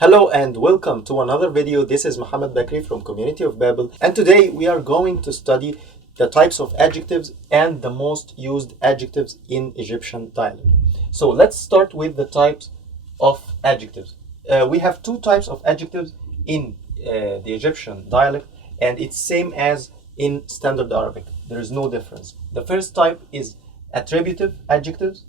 Hello and welcome to another video. This is Mohammed Bakri from Community of Babel, and today we are going to study the types of adjectives and the most used adjectives in Egyptian dialect. So let's start with the types of adjectives. We have two types of adjectives in the Egyptian dialect, and it's same as in standard Arabic. There is no difference. The first type is attributive adjectives.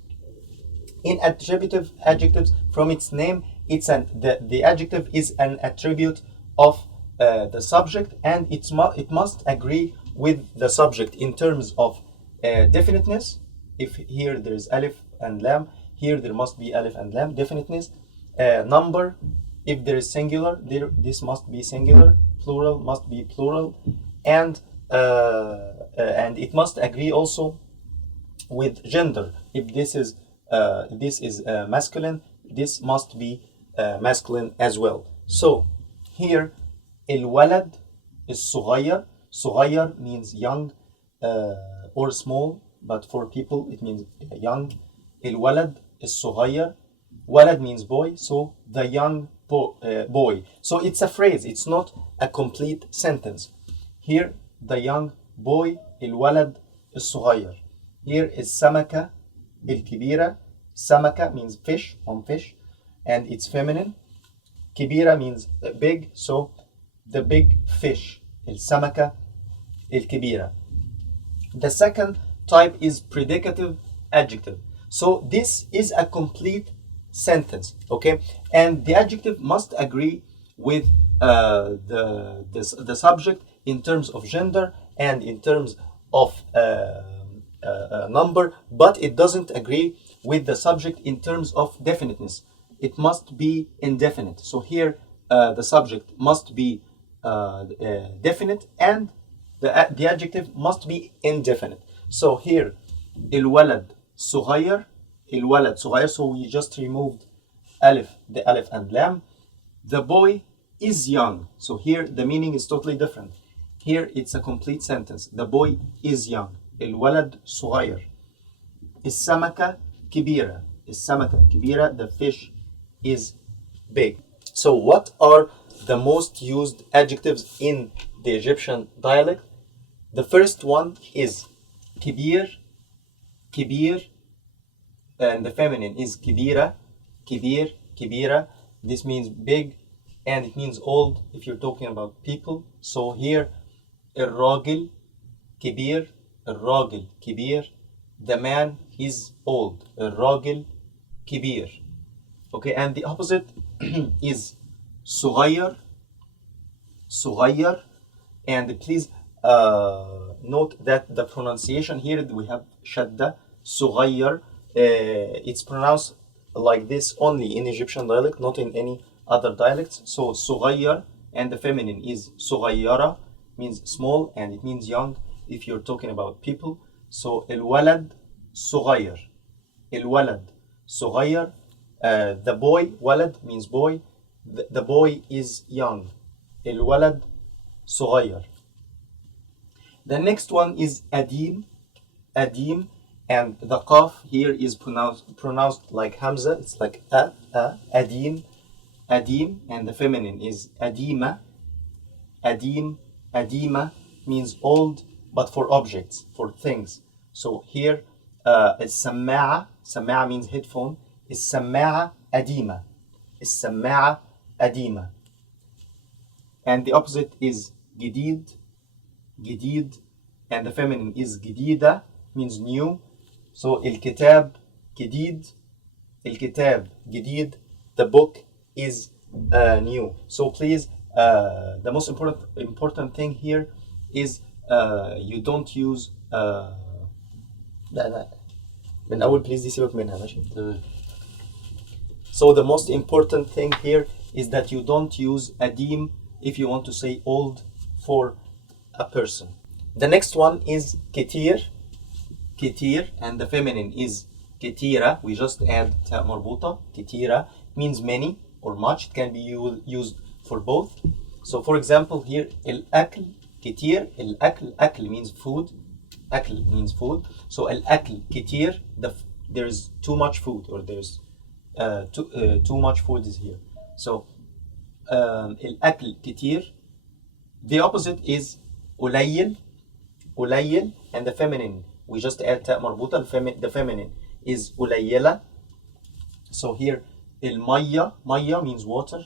In attributive adjectives, from its name, the adjective is an attribute of the subject, and it must agree with the subject in terms of definiteness. If here there is alif and lam, here there must be alif and lam. Definiteness, number. If there is singular, this must be singular. Plural must be plural, and it must agree also with gender. If this is masculine, this must be masculine as well. So here الولد الصغير. صغير means young or small, but for people it means young. الولد الصغير. ولد means boy, so the young boy. So it's a phrase, it's not a complete sentence. Here the young boy الولد الصغير. Here is سمكة الكبيرة. Samaka means fish, on fish, and it's feminine. Kibira means big, so the big fish. السمكة الكبيرة. The second type is predicative adjective. So this is a complete sentence, okay? And the adjective must agree with the subject in terms of gender and in terms of number, but it doesn't agree with the subject in terms of definiteness. It must be indefinite. So here the subject must be definite, and the adjective must be indefinite. So here الولد صغير. الولد صغير, so we just removed the alif and lam. The boy is young. So here the meaning is totally different. Here it's a complete sentence. The boy is young. الولد صغير. السمكة كبيرة. السمكة كبيرة, the fish is big. So what are the most used adjectives in the Egyptian dialect? The first one is كبير. كبير, and the feminine is كبيرة. كبير, كبيرة. This means big, and it means old if you're talking about people. So here الراجل كبير. الراجل كبير, the man is old. الراجل كبير. Okay, and the opposite is صغير. صغير, and please note that the pronunciation here, we have shadda. صغير, it's pronounced like this only in Egyptian dialect, not in any other dialects. So صغير, and the feminine is صغيرة, means small, and it means young if you're talking about people. So الولد صغير. الولد صغير. The boy, ولد means boy. The boy is young. الولد صغير. The next one is أديم. أديم, and the qaf here is pronounced like Hamza. It's like أديم. أديم, and the feminine is أديمة. أديم. أديمة means old, but for objects, for things. So here السماعة. سماعة means headphone. السماعة قديمة. السماعة قديمة. And the opposite is جديد. جديد, and the feminine is جديدة, means new. So الكتاب جديد. الكتاب جديد, the book is new. So please, the most important thing here is you don't use لا من أول please دي سيبك منها ماشي. So the most important thing here is that you don't use أديم if you want to say old for a person. The next one is كتير. كتير, and the feminine is كتيرة. We just add تاء مربوطة. كتيرة means many or much. It can be used for both. So for example here الأكل كتير. الأكل, أكل means food. أكل means food. So الأكل كتير, there's too much food, or there's too much food is here. So الأكل كتير. The opposite is قليل قليل, and the feminine we just add تاء مربوطة. The feminine is قليلة. So here المية, مية means water,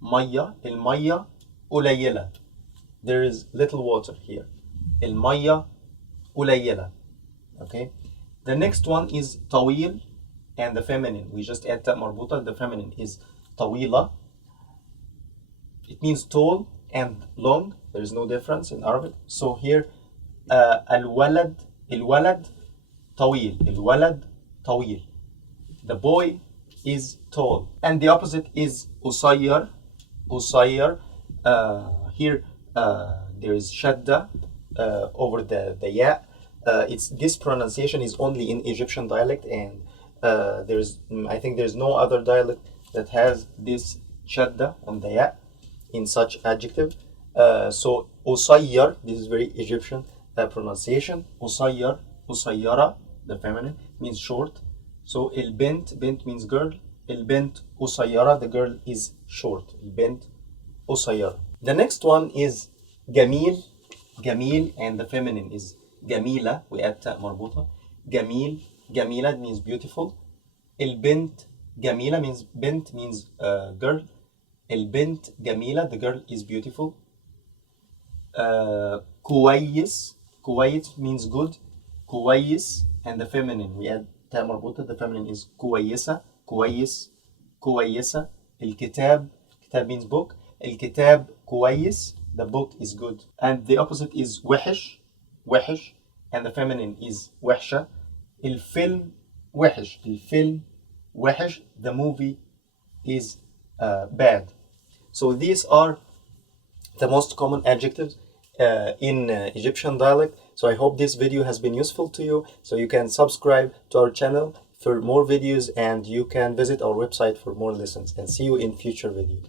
مية, المية قليلة. There is little water here. المية قليلة. Okay. The next one is طويل, and the feminine we just add تاء مربوطة. The feminine is طويلة. It means tall and long. There is no difference in Arabic. So here الولد طويل. الولد طويل. The boy is tall. And the opposite is قصير. قصير. Here there is shadda over the ya. This pronunciation is only in Egyptian dialect, and I think there's no other dialect that has this shadda on the ya in such adjective. So قصير, this is very Egyptian pronunciation. قصير, قصيرة, the feminine, means short. So البنت, bint means girl. البنت قصيرة, the girl is short. البنت قصيرة. The next one is جميل. جميل, and the feminine is جميلة. We add تاء مربوطة. جميل, جميلة means beautiful. البنت جميلة means bint means girl. البنت جميلة, the girl is beautiful. كويس, كويس means good. كويس, and the feminine we add تاء مربوطة. The feminine is كويسة. كويس, كويسة. الكتاب, كتاب means book. الكتاب كويس, the book is good. And the opposite is وحش. وحش, and the feminine is وحشة. الفيلم وحش. الفيلم وحش, the movie is bad. So these are the most common adjectives in Egyptian dialect. So I hope this video has been useful to you. So you can subscribe to our channel for more videos, and you can visit our website for more lessons. And see you in future videos.